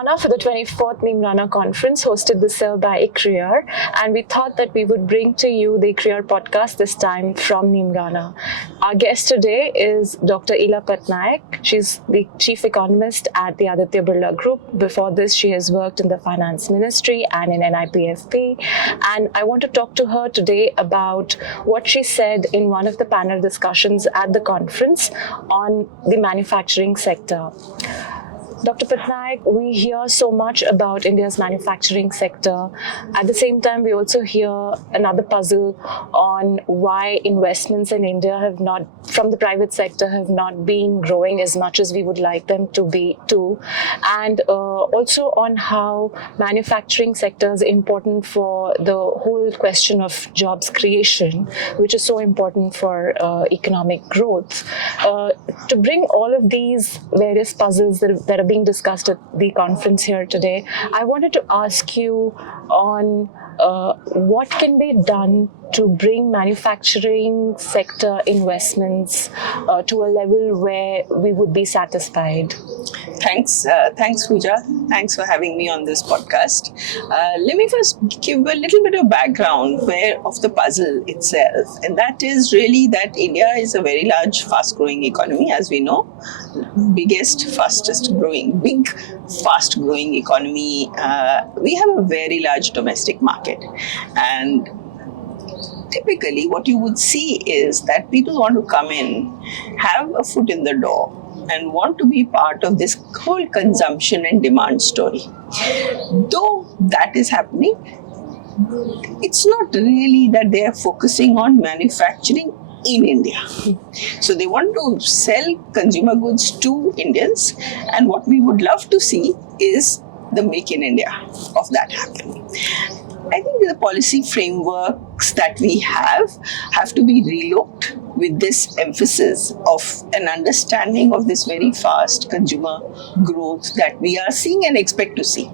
Neemrana for the 24th Neemrana Conference hosted this year by ICRIER, and we thought that we would bring to you the ICRIER podcast this time from Neemrana. Our guest today is Dr. Ila Patnaik. She's the Chief Economist at the Aditya Birla Group. Before this, she has worked in the Finance Ministry and in NIPFP. And I want to talk to her today about what she said in one of the panel discussions at the conference on the manufacturing sector. Dr. Patnaik, we hear so much about India's manufacturing sector. At the same time, we also hear another puzzle on why investments in India from the private sector have not been growing as much as we would like them to be too. And also on how manufacturing sector is important for the whole question of jobs creation, which is so important for economic growth. To bring all of these various puzzles that are being discussed at the conference here today, I wanted to ask you on what can be done to bring manufacturing sector investments to a level where we would be satisfied. Thanks, Puja. Thanks for having me on this podcast. Let me first give a little bit of background of the puzzle itself, and that is really that India is a very large, fast-growing economy, as we know, biggest, fast-growing economy. We have a very large domestic market, and typically what you would see is that people want to come in, have a foot in the door, and want to be part of this whole consumption and demand story. Though that is happening, it's not really that they are focusing on manufacturing in India. So they want to sell consumer goods to Indians, and what we would love to see is the Make in India of that happening. I think the policy frameworks that we have to be relooked with this emphasis of an understanding of this very fast consumer growth that we are seeing and expect to see.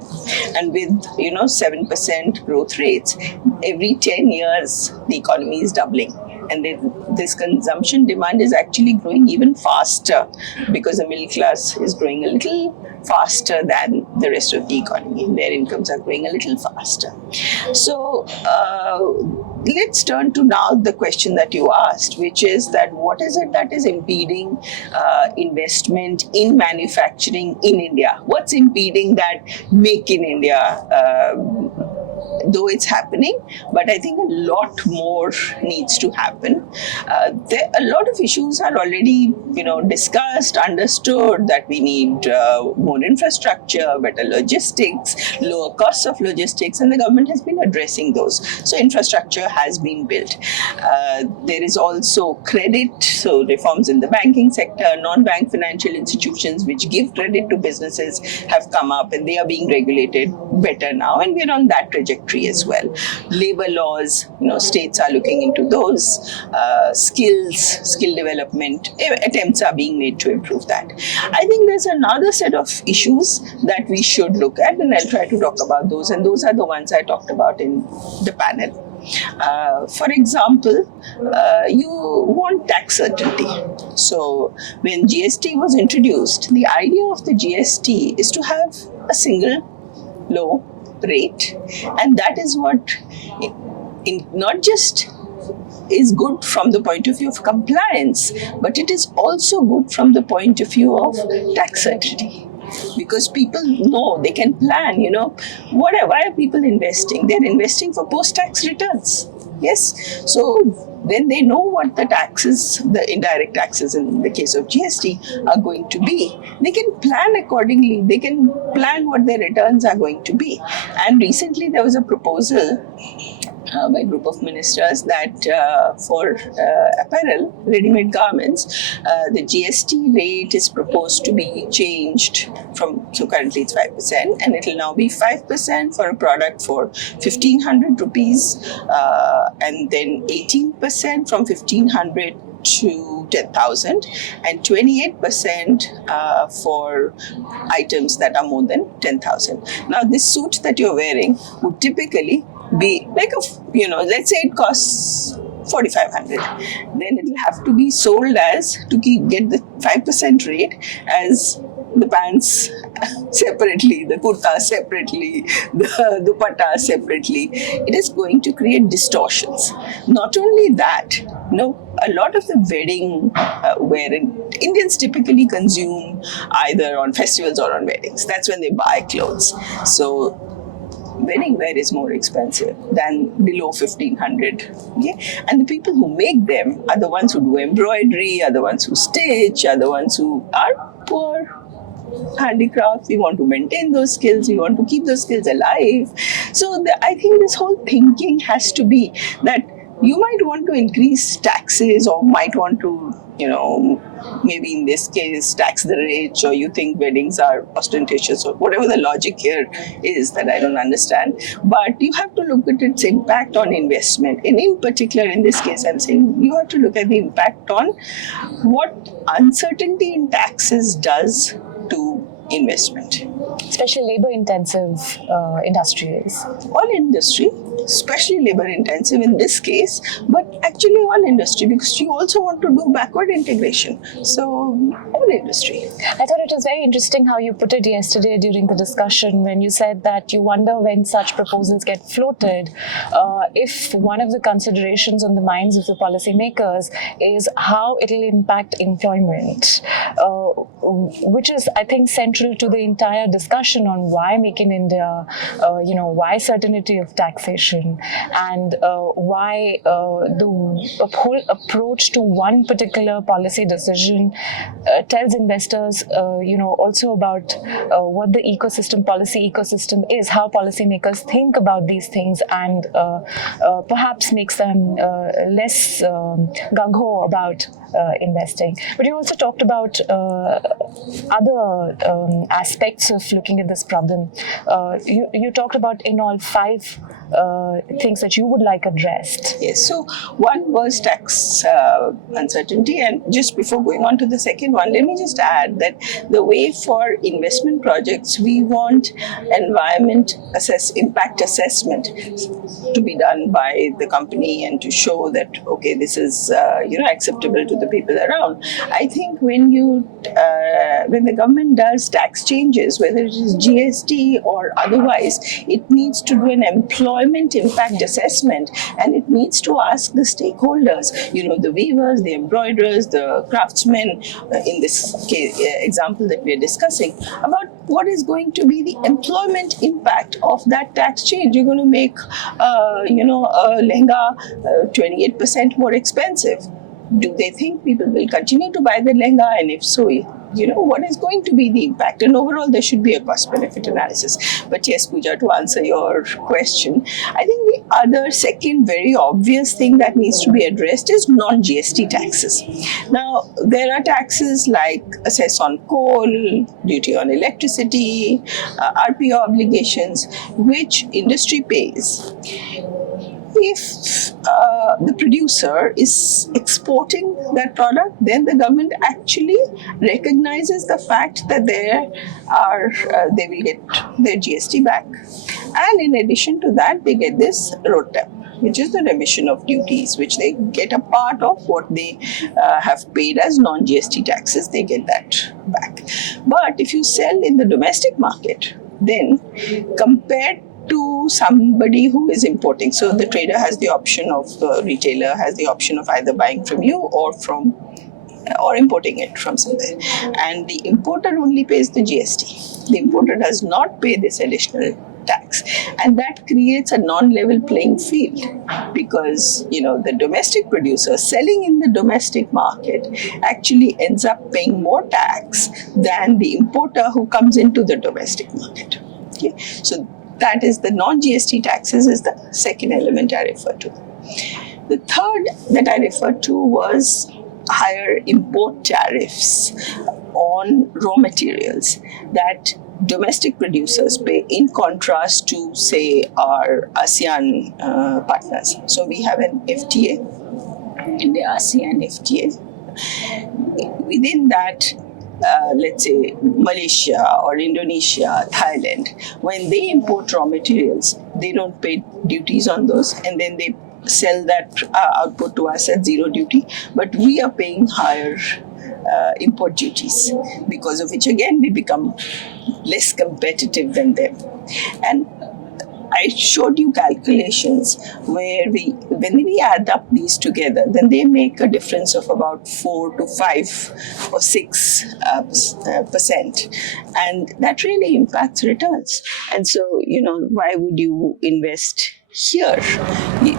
And with 7% growth rates, every 10 years the economy is doubling. And this consumption demand is actually growing even faster because the middle class is growing a little faster than the rest of the economy. Their incomes are growing a little faster. So let's turn to now the question that you asked, which is that what is it that is impeding investment in manufacturing in India? What's impeding that Make in India? Though it's happening, but I think a lot more needs to happen. A lot of issues are already, discussed, understood, that we need more infrastructure, better logistics, lower costs of logistics, and the government has been addressing those. So infrastructure has been built. There is also credit, so reforms in the banking sector, non-bank financial institutions which give credit to businesses have come up, and they are being regulated better now, and we're on that trajectory as well. Labor laws, states are looking into those. Skill development attempts are being made to improve that. I think there's another set of issues that we should look at, and I'll try to talk about those, and those are the ones I talked about in the panel. For example, you want tax certainty. So when GST was introduced, the idea of the GST is to have a single low rate, and that is what not just is good from the point of view of compliance, but it is also good from the point of view of tax certainty. Because people know, they can plan, why are people investing? They're investing for post-tax returns. Yes. So then they know what the taxes, the indirect taxes in the case of GST, are going to be. They can plan accordingly. They can plan what their returns are going to be. And recently there was a proposal by a group of ministers that for apparel, ready-made garments, the GST rate is proposed to be changed so currently it's 5%, and it will now be 5% for a product for 1,500 rupees, and then 18% from 1,500 to 10,000, and 28% for items that are more than 10,000. Now, this suit that you're wearing would typically be like let's say it costs 4,500. Then it will have to be sold as, to get the 5% rate, as the pants separately, the kurta separately, the dupatta separately, it is going to create distortions. Not only that, a lot of the wedding wear Indians typically consume either on festivals or on weddings. That's when they buy clothes. So wedding wear is more expensive than below 1500. Okay? And the people who make them are the ones who do embroidery, are the ones who stitch, are the ones who are poor handicrafts. We want to maintain those skills, we want to keep those skills alive. So I think this whole thinking has to be that you might want to increase taxes, or might want to, maybe in this case, tax the rich, or you think weddings are ostentatious, or whatever the logic here is that I don't understand. But you have to look at its impact on investment. And in particular, in this case, I'm saying you have to look at the impact on what uncertainty in taxes does to investment. Especially labor-intensive industries. All industry, especially labor-intensive in this case, but actually all industry, because you also want to do backward integration. So all industry. I thought it was very interesting how you put it yesterday during the discussion when you said that you wonder when such proposals get floated, if one of the considerations on the minds of the policymakers is how it will impact employment, which is, I think, central to the entire discussion on why Make in India, why certainty of taxation, and why the whole approach to one particular policy decision tells investors, also about what the policy ecosystem is, how policymakers think about these things, and perhaps makes them less gung-ho about investing. But you also talked about other aspects of looking at this problem. You talked about in all 5 things that you would like addressed. Yes, so one was tax uncertainty, and just before going on to the second one, let me just add that the way for investment projects, we want impact assessment to be done by the company and to show that, okay, this is acceptable to the people around. I think when the government does tax changes, whether it is GST or otherwise, it needs to do an employment impact assessment, and it needs to ask the stakeholders, the weavers, the embroiderers, the craftsmen, in this case, example that we are discussing, about what is going to be the employment impact of that tax change. You're going to make, a lehenga 28% more expensive. Do they think people will continue to buy the lehenga? And if so, what is going to be the impact? And overall, there should be a cost-benefit analysis. But yes, Puja, to answer your question, I think the other second very obvious thing that needs to be addressed is non-GST taxes. Now, there are taxes like assess on coal, duty on electricity, RPO obligations, which industry pays. If the producer is exporting that product, then the government actually recognizes the fact that they will get their GST back. And in addition to that, they get this ROTAP, which is the remission of duties, which they get a part of what they have paid as non-GST taxes, they get that back. But if you sell in the domestic market, then compared to somebody who is importing, so the trader has the option of, the retailer has the option of either buying from you or importing it from somewhere, and the importer only pays the GST. The importer does not pay this additional tax, and that creates a non-level playing field, because the domestic producer selling in the domestic market actually ends up paying more tax than the importer who comes into the domestic market. Okay, so that is the non-GST taxes is the second element I referred to. The third that I referred to was higher import tariffs on raw materials that domestic producers pay, in contrast to, say, our ASEAN partners. So we have an FTA, in the ASEAN FTA. Within that, let's say Malaysia or Indonesia, Thailand, when they import raw materials, they don't pay duties on those, and then they sell that output to us at zero duty, but we are paying higher import duties, because of which again we become less competitive than them. And I showed you calculations where when we add up these together, then they make a difference of about 4 to 5 or 6%, and that really impacts returns. And so, why would you invest here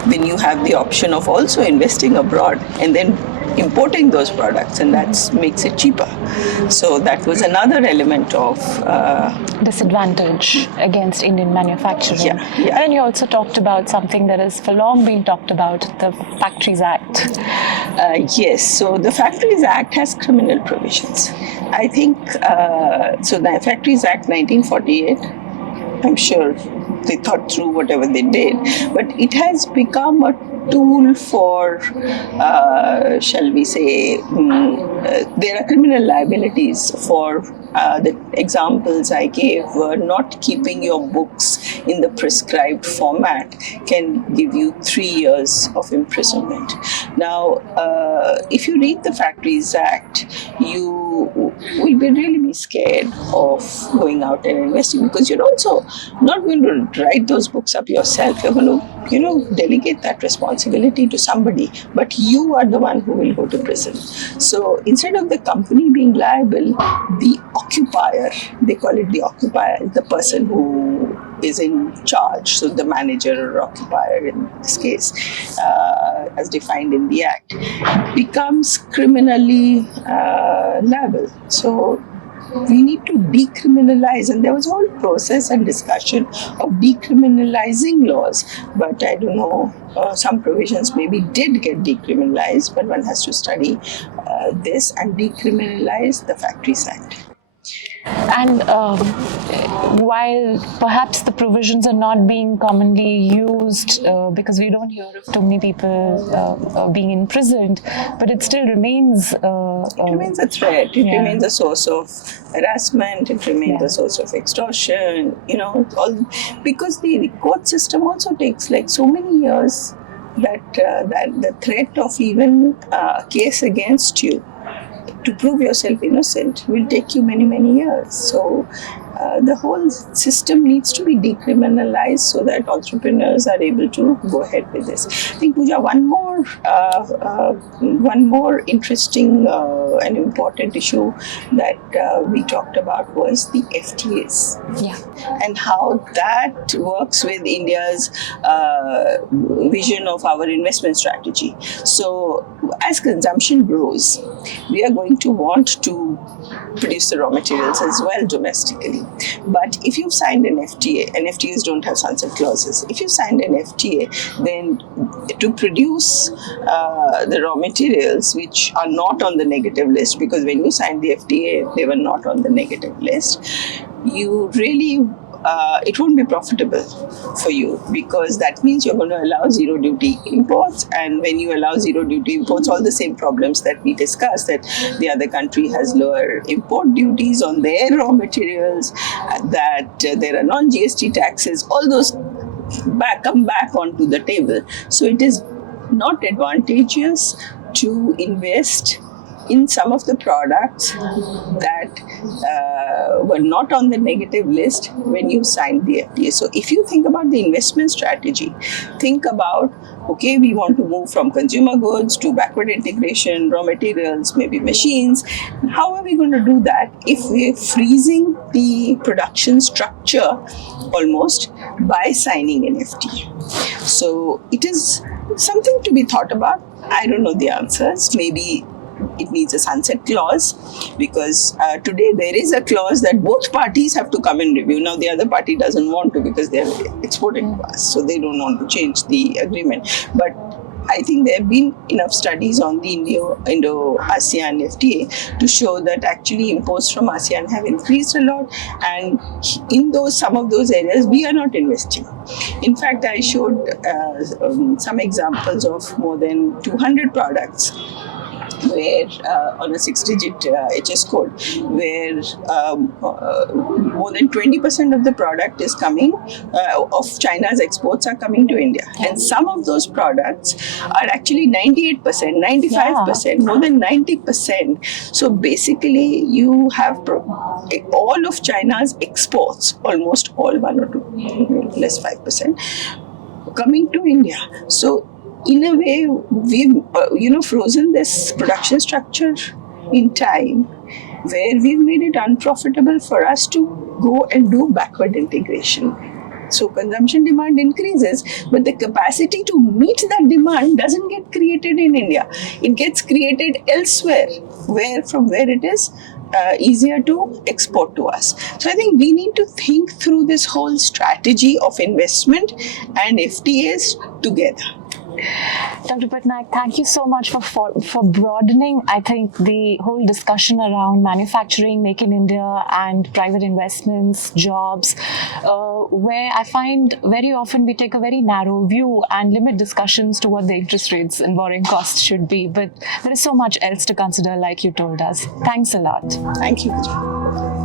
when you have the option of also investing abroad and then importing those products, and that makes it cheaper. So that was another element of disadvantage against Indian manufacturing. Yeah. And then you also talked about something that has for long been talked about, the Factories Act. Yes, so the Factories Act has criminal provisions. I think, so the Factories Act 1948, I'm sure they thought through whatever they did, but it has become a tool for, shall we say, there are criminal liabilities for the examples I gave were not keeping your books in the prescribed format can give you 3 years of imprisonment. Now, if you read the Factories Act, you will really be scared of going out and investing, because you're also not going to write those books up yourself. You're going to, delegate that responsibility to somebody, but you are the one who will go to prison. So instead of the company being liable, the occupier, they call it the occupier, the person who is in charge, so the manager or occupier in this case, as defined in the Act, becomes criminally liable. So we need to decriminalize, and there was a whole process and discussion of decriminalizing laws, but I don't know, some provisions maybe did get decriminalized, but one has to study this and decriminalize the Factories Act. And while perhaps the provisions are not being commonly used because we don't hear of too many people being imprisoned, but it still remains... it remains a threat. It remains a source of harassment. It remains a source of extortion, because the court system also takes like so many years that the threat of even a case against you to prove yourself innocent will take you many, many years. So the whole system needs to be decriminalized so that entrepreneurs are able to go ahead with this. I think, Puja, one more interesting and important issue that we talked about was the FTAs. Yeah. And how that works with India's vision of our investment strategy. So as consumption grows, we are going to want to produce the raw materials as well domestically. But if you've signed an FTA, and FTAs don't have sunset clauses, if you've signed an FTA, then to produce the raw materials which are not on the negative list, because when you signed the FTA, they were not on the negative list, you really it won't be profitable for you, because that means you're going to allow zero duty imports, and when you allow zero duty imports, all the same problems that we discussed, that the other country has lower import duties on their raw materials, that there are non-GST taxes, all those come back onto the table. So it is not advantageous to invest in some of the products that were not on the negative list when you signed the FTA. So if you think about the investment strategy, think about, okay, we want to move from consumer goods to backward integration, raw materials, maybe machines. How are we going to do that if we're freezing the production structure almost by signing an FTA? So it is something to be thought about. I don't know the answers. Maybe it needs a sunset clause, because today there is a clause that both parties have to come and review. Now the other party doesn't want to because they're exporting to us, so they don't want to change the agreement. But I think there have been enough studies on the Indo-ASEAN FTA to show that actually imports from ASEAN have increased a lot, and in some of those areas we are not investing. In fact, I showed some examples of more than 200 products where on a 6-digit HS code, where more than 20% of the product is coming, of China's exports are coming to India. And some of those products are actually 98%, 95%, more than 90%. So basically, you have all of China's exports, almost all, 1 or 2, less 5%, coming to India. So in a way, we've frozen this production structure in time, where we've made it unprofitable for us to go and do backward integration. So consumption demand increases, but the capacity to meet that demand doesn't get created in India. It gets created elsewhere, from where it is easier to export to us. So I think we need to think through this whole strategy of investment and FTAs together. Dr. Patnaik, thank you so much for broadening, I think, the whole discussion around manufacturing, Make in India, and private investments, jobs, where I find very often we take a very narrow view and limit discussions to what the interest rates and borrowing costs should be. But there is so much else to consider, like you told us. Thanks a lot. Thank you, Puja.